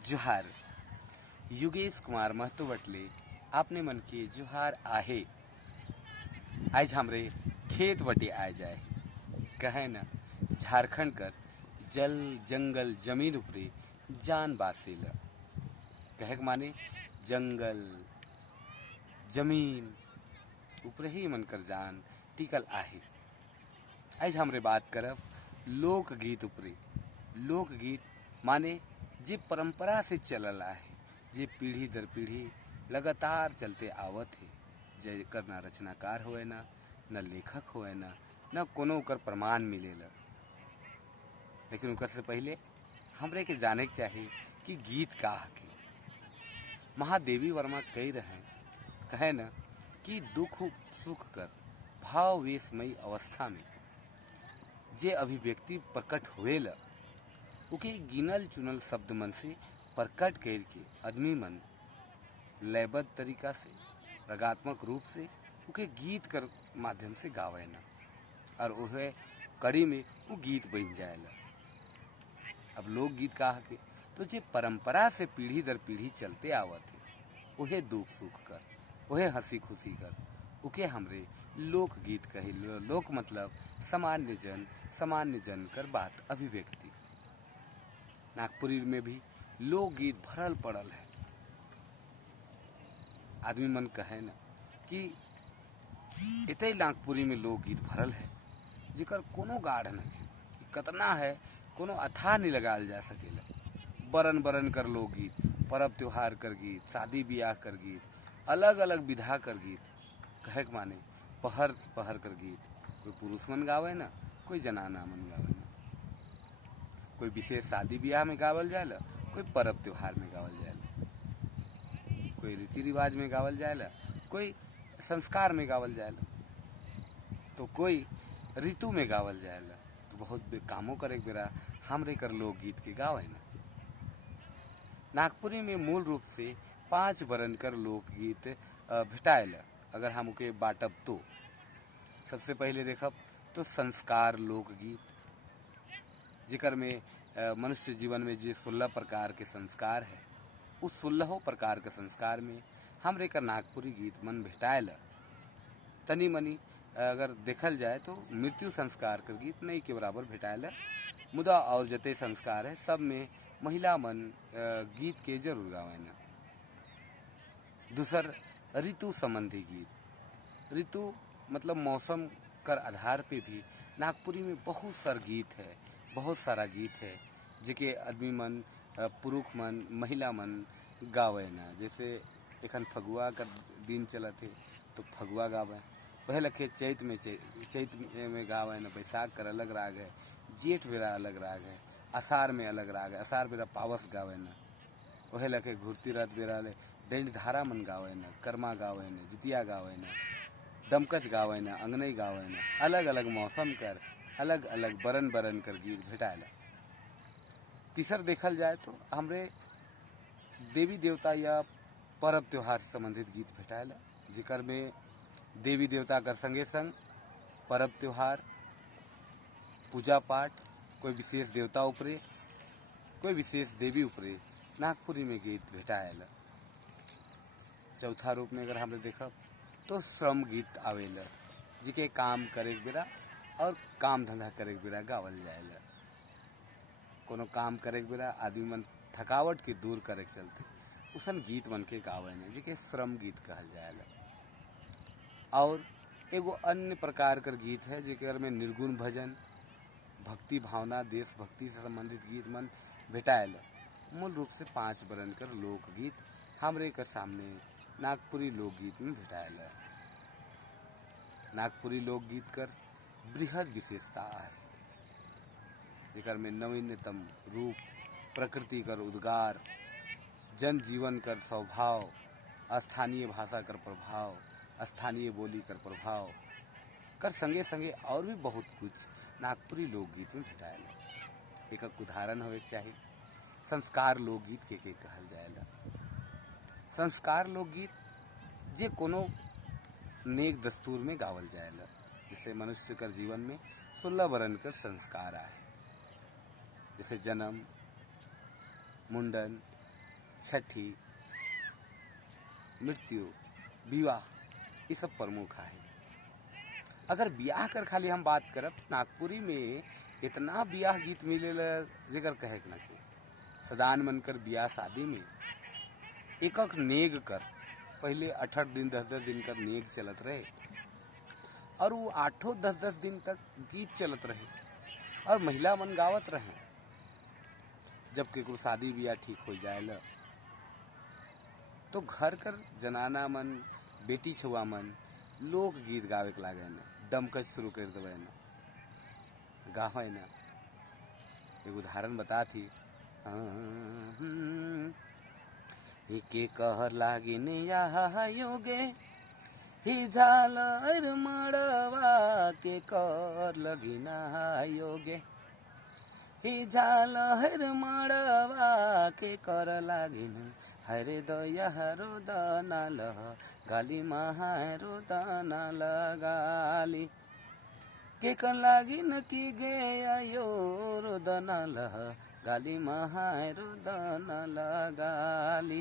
जोहार। योगेश कुमार महतो बटले आपने मन के जोहार आहे। आज हमरे खेत बटे आए जाए कहे न झारखंड कर जल जंगल जमीन उपरे जान बासेल कहे के माने जंगल जमीन उपरे ही मन कर जान टिकल आहे। आज हमरे बात करब लोकगीत उपरे। लोकगीत माने जे परंपरा से चलल आहे, जे पीढ़ी दर पीढ़ी लगातार चलते आवत है, जेकर ना रचनाकार होए न लेखक होए न कोनो ओकर प्रमाण मिलेला। लेकिन ओकर से पहले हमरे के जाने के चाही कि गीत का हके। महादेवी वर्मा कही रहे कहे न कि दुख सुख कर भाव वेशमयी अवस्था में जे अभिव्यक्ति प्रकट होएला उके गिनल चुनल शब्द मन से प्रकट कर के आदमी मन लयबद्ध तरीका से रागात्मक रूप से उके गीत कर माध्यम से गावेना और वह कड़ी में वो गीत बन जाएला। अब लोक गीत का हके तो जे परंपरा से पीढ़ी दर पीढ़ी चलते आवत है वह दुख सुख कर वह हंसी खुशी कर उके हमरे लोक गीत कही। लोक मतलब सामान्य जन कर बात अभिव्यक्ति। नागपुरी में भी लोकगीत भरल पड़ल है। आदमी मन कहे न कि इतने नागपुरी में लोकगीत भरल है जेकर कोनो गाढ़ नहीं कतना है कोनो अथाह नहीं लगाल जा सकेला। बरन बरन कर लोकगीत, परब त्योहार कर गीत, शादी ब्याह कर गीत, अलग अलग विधा कर गीत कहे के माने पहर पहर कर गीत। कोई पुरुष मन गावे ना, कोई जनाना मन गावे ना, कोई विशेष शादी ब्याह में गावल जाएला, कोई परब त्योहार में गावल जाएला, कोई रीति रिवाज में गावल जाएला, कोई संस्कार में गावल जाएला, तो कोई ऋतु में गावल जाएला। तो बहुत कामों करे बेरा हमरे कर लोकगीत के गावे ना। नागपुरी में मूल रूप से 5 बरन कर लोकगीत भेटाएला। अगर हम उके बाटब तो सबसे पहले देखब तो संस्कार लोकगीत जिकर में मनुष्य जीवन में जो 16 प्रकार के संस्कार है उस 16 प्रकार के संस्कार में हमरे का नागपुरी गीत मन भेटाएला। तनी मनी अगर देखल जाए तो मृत्यु संस्कार कर गीत नहीं के बराबर भेटाएला। मुदा और जते संस्कार है सब में महिला मन गीत के जरूर गावेना। दूसर ऋतु संबंधी गीत। ऋतु मतलब मौसम कर आधार पे भी नागपुरी में बहुत सारा गीत है जेके आदमी मन पुरुष मन महिला मन गावेना। जैसे एखन फगुआ का दिन चलत है तो फगुआ गावे, वह लखे चैत में गावे न। बैसाख कर अलग राग है, जेठ बेरा अलग राग है, आषाढ़ में अलग राग है, आषाढ़ बेरा पावस गावे न। वह लखे घुरती रात बेरा ले डेंड धारा मन गावे न, कर्मा गावे न, जितिया गावे न, डमकच गावे न, अंगनई गावे न। अलग अलग मौसम कर अलग अलग बरन बरन कर गीत भेटाएला। तीसर देखल जाए तो हमरे देवी देवता या परब त्योहार से संबंधित गीत भेटाएला जेकर में देवी देवता कर संगे संग परब त्योहार पूजा पाठ कोई विशेष देवता उपरे कोई विशेष देवी उपरे नागपुरी में गीत भेटाएला। चौथा रूप में अगर हमने देखब तो श्रम गीत आवेला जिके काम करे के बेरा और काम धंधा करे के बेरा गावल जाएला। कोनो काम करे के बेरा आदमी मन थकावट के दूर करे के चलते उसन गीत मन के गावे ने जिके श्रम गीत कहल जाएला। और एगो अन्य प्रकार कर गीत है जेकर में निर्गुण भजन भक्ति भावना देशभक्ति से संबंधित गीत मन भेटाएला। मूल रूप से 5 बरन कर लोकगीत हमरे के सामने नागपुरी लोकगीत में भेटाएला। नागपुरी लोकगीत कर बृहद विशेषता है जेकर में नवीनतम रूप प्रकृति कर उद्गार जनजीवन कर स्वभाव स्थानीय भाषा कर प्रभाव स्थानीय बोली कर प्रभाव कर संगे संगे और भी बहुत कुछ नागपुरी लोकगीत में भेटाएला। एक उदाहरण होवे चाहिए संस्कार लोकगीत के कहल जाएला। संस्कार लोकगीत जे कोनो नेक दस्तूर में गावल जाएला। जैसे मनुष्य कर जीवन में 16 बरन कर संस्कार आए, जैसे जन्म, मुंडन, छठी, मृत्यु, विवाह, ये सब प्रमुख है। अगर ब्याह कर खाली हम बात करब तो नागपुरी में इतना ब्याह गीत मिलेला जेकर कहे के ना के। सदान मन कर ब्याह शादी में एक नेग कर पहले 8 दिन 10 दिन कर नेग चलत रहे और वो 8-10 दिन तक गीत चलत रहे और महिला मन गावत रहे। जब केकरो शादी ब्याह ठीक हो जाएला तो घर कर जनाना मन, बेटी छुआ मन लोक गीत गावे के लागे न, डमकच शुरू कर देवे न, गावे न। एक उदाहरण बता थी, एके कहर लागिन या योगे ही झालर मड़वा के कर लगिना योगे, ही झालर मड़वा के कर लागिन हरे दया रोदना लह गाली महारो दाना लगाली के कर लागिन की गे आयो रोदना लह गाली महारो दाना लगाली।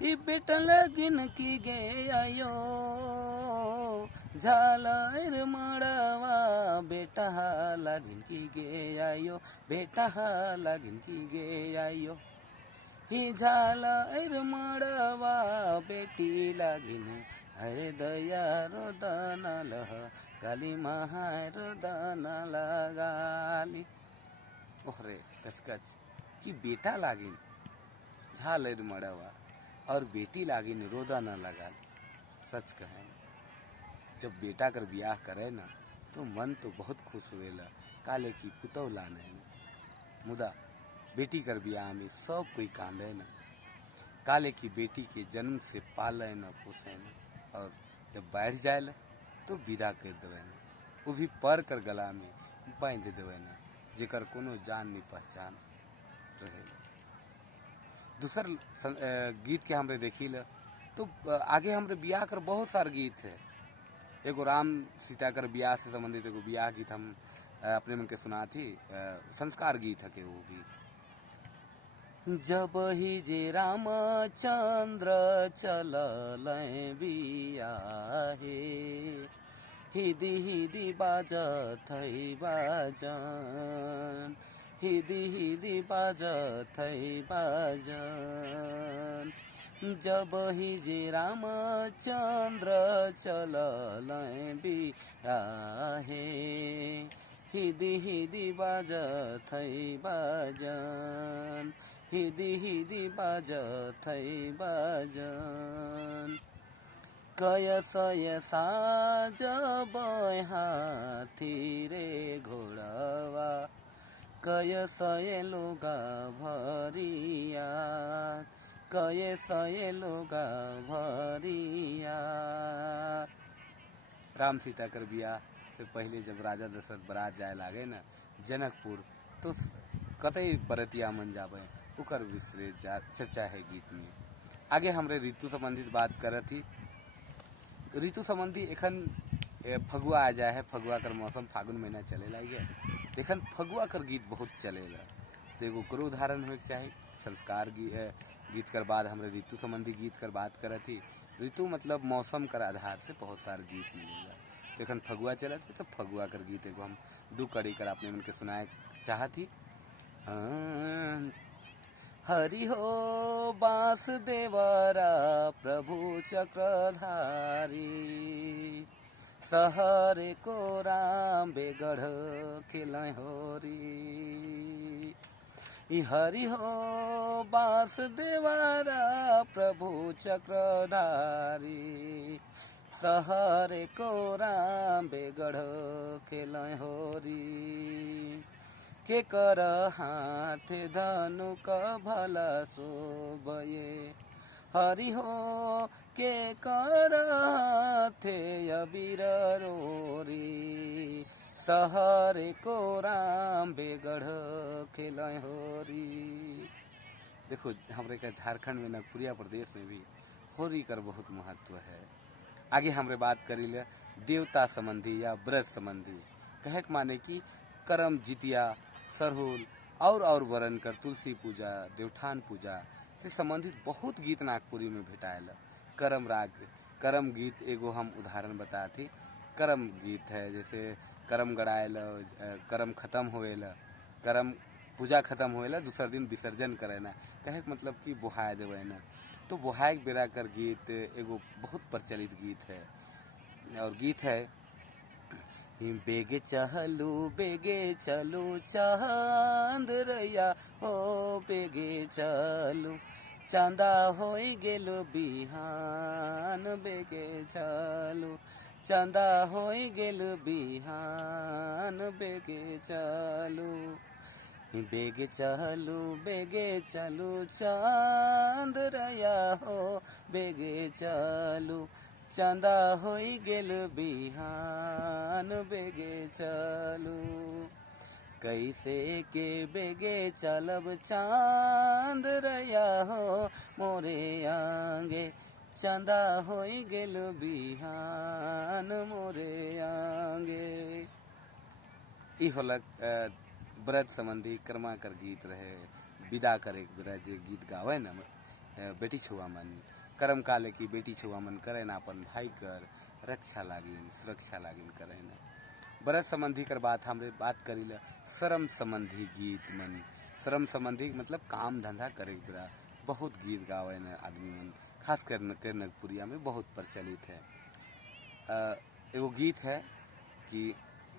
ई बेटा लगिन की गे आयो झालर मड़वा बेटा लगिन की गे आयो, बेटा लगिन की गे आयो, ही झालर मड़वा बेटी लागिन हरे दया रोदना लह गाली महार दाना लगाली। ओहरे कचकच कि बेटा लागिन झालर मड़वा और बेटी लागिन रोदना लगाली। सच कहे जब बेटा कर ब्याह करे ना तो मन तो बहुत खुश हुएला, काले की पुतौ लाने मुदा बेटी कर ब्याह में सब कोई कांदे न, काले की बेटी के जन्म से पाले न पोसे न, और जब बैठ जाए तो विदा कर देवे न, वो भी पर कर गला में बांध देवे न, जेकर कोनो जान नहीं पहचान रहे। दूसर गीत के हमरे देखी ल तो आगे हमरे ब्याह कर बहुत सारे गीत है। एगो राम सीता कर ब्याह से संबंधित एगो ब्याह गीत हम अपने मन के सुना थी, संस्कार गीत है के वो भी। जब ही जे रामचंद्र चलल बियाहे, हिदी हिदी बाजत है बाजन, हिदी हिदी बाजत है बाजन। जब ही जे रामचंद्र चलल बियाहे, हिदी हिदी बाजत है बाजन, हिदी हिदी बाजत है बाजन। कयसय साजब हाथी रे घोड़वा, कयसय लोगा भरिया, कयसय लोगा भरिया। राम सीता कर ब्याह से पहले जब राजा दशरथ बारात जाए लागे न जनकपुर तो कतई बरतिया मन जावे उकर विस्तृत चर्चा है गीत में। आगे हमरे ऋतु संबंधित बात करत थी। ऋतु संबंधी एखन फगुआ आ जाए है, फगुआ कर मौसम फागुन महीना चले लागे, एखन फगुआ कर गीत बहुत चलेला। तो एगो करो उदाहरण होए चाहिए। संस्कार गीत कर बाद हमरे ऋतु संबंधी गीत कर बात करत थी। ऋतु मतलब मौसम कर आधार से बहुत सारे गीत मिलेगा। तो एखन फगुआ चलत है तो फगुआ कर गीत एगो हम दू कड़ी कर अपने मन के सुनाए चाहत ही। हरि हो वासुदेवरा प्रभु चक्रधारी, सहरे को राम बेगढ़ खिलाए होरी। हरि हो वासुदेवरा प्रभु चक्रधारी, सहरे को राम बेगढ़ खिलाए होरी। के कर हाथ धनुक भला शोभये, हरि हो के कर हाथे अबीर रोरी, सहरे को राम बेगढ़ खिलाए होरी। देखो हमरे का झारखंड में नागपुरिया प्रदेश में भी होरी कर बहुत महत्व है। आगे हमरे बात करी ले देवता संबंधी या व्रत संबंधी, कहे माने कि करम जितिया, सरहुल और बरन कर तुलसी पूजा, देवठान पूजा से संबंधित बहुत गीत नागपुरी में भेटाएल। करम राग, करम गीत एगो हम उदाहरण बताते। करम गीत है, जैसे करम गड़ाएल, करम खत्म होएला, करम पूजा खत्म होएला, दूसरा दिन विसर्जन करेना, कहे के मतलब कि बुहाए देवेना। तो बुहाए बेरा कर गीत एगो बहुत प्रचलित गीत है। और गीत है, बेगे चलो चांद रैया हो, बेगे चलो चांदा होई गेलो बिहान, बेगे चलो चांदा होई गेलो बिहान, बेगे चलो बेगे चलो चांद रैया हो, बेगे चलो चांदा होई गेल बिहान, बेगे चलो कैसे के बेगे चलब चांद रैया हो, मोरे आंगे चांदा होई गेल बिहान, मोरे आंगे। ई होलक व्रत संबंधी कर्मा कर गीत रहे। विदा करे बेरा जे गीत गावे न बेटी छुआ मन, कर्म काले की बेटी छुआ मन करे ना अपन भाई कर रक्षा लागिन, सुरक्षा लागिन करे ना। व्रत संबंधी कर बात हमरे बात करी ला श्रम संबंधी गीत मन। श्रम संबंधी मतलब काम धंधा करे बेरा बहुत गीत गावे न आदमी मन, खास कर नगपुरिया में बहुत प्रचलित है। एगो गीत है कि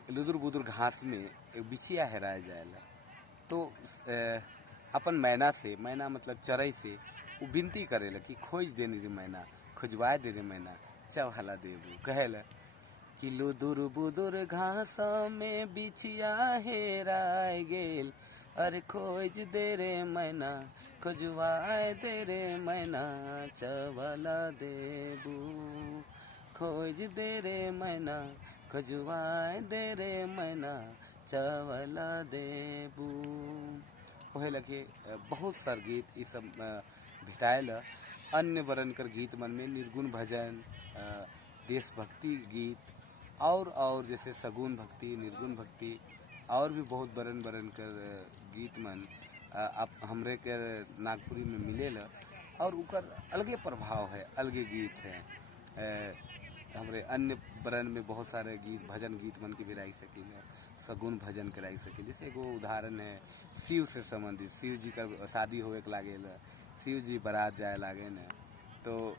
लुदुर बुदुर घास में एक बिछिया हेराए जाएला, तो अपन मैना से, मैना मतलब चरई से वो विनती करेला कि खोज दे रे मैना, खोजवाए दे रे मैना, चवहला देबू। कहेला कि लुदुर बुदुर घास में बिछिया हेराए गेल, अरे खोज दे रे मैना, खोजवाए दे रे मैना, चवला देबू। खोज दे रे मैना, खोजवाए दे रे मैना, चवला देबू। ओहे लगे बहुत सार गीत ये सब भेटाएल। अन्य वर्ण कर गीत मन में निर्गुण भजन, देशभक्ति गीत और जैसे सगुन भक्ति, निर्गुण भक्ति और भी बहुत वर्ण कर गीत मन आप हमरे के नागपुरी में मिलेला। और उकर अलगे प्रभाव है, अलगे गीत है। हमरे अन्य वर्ण में बहुत सारे गीत, भजन गीत मन के भी राई सकीले, सगुन भजन के राई सकीले। जैसे एगो उदाहरण है शिव से संबंधित, शिव जी का शादी होए के लागेला, शिव जी बारात जाए लागे न, तो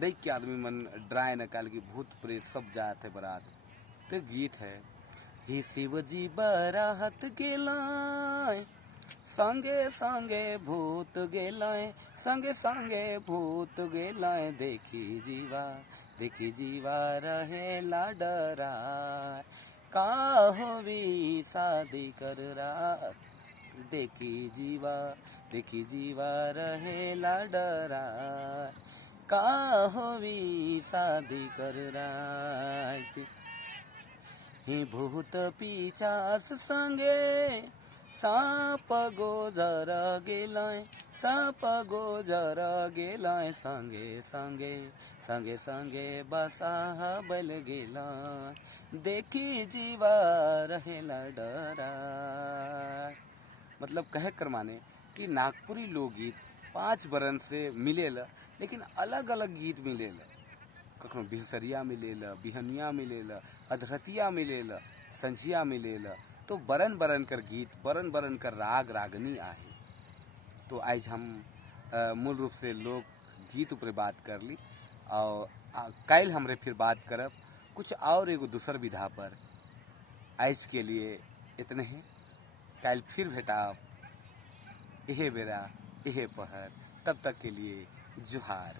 देख के आदमी मन डराए न, काल की भूत प्रेत सब जात है बारात। तो गीत है, ही शिव जी बारात गेलाय, संगे संगे भूत गेलाय, संगे संगे भूत गेलाय, देखी जीवा रहेला डराय, का होवी शादी कर रहा, देखी जीवा रहेला डराय, का होवी शादी कर रहा। ही भूत पिचास संगे साप गोजर गेलाय, साप गोजर गेलाय, संगे संगे बसाह बल गेलाय, देखी जीवा रहेला डराय। मतलब कहे कर माने कि नागपुरी लोकगीत 5 वर्ण से मिलेला, लेकिन अलग अलग गीत मिलेला। कखनो बिहसरिया मिलेला, बिहनिया मिलेला, अधरतिया मिलेला, संझिया मिलेला। तो बरन कर गीत, बरन कर राग रागनी आहे। तो आज हम मूल रूप से लोक गीत ऊपर बात कर ली, और कल हमरे फिर बात करब कुछ और एगो दूसर विधा पर। आज के लिए इतने ही, कल फिर भेटाब एहे बेरा एहे पहर, तब तक के लिए जुहार।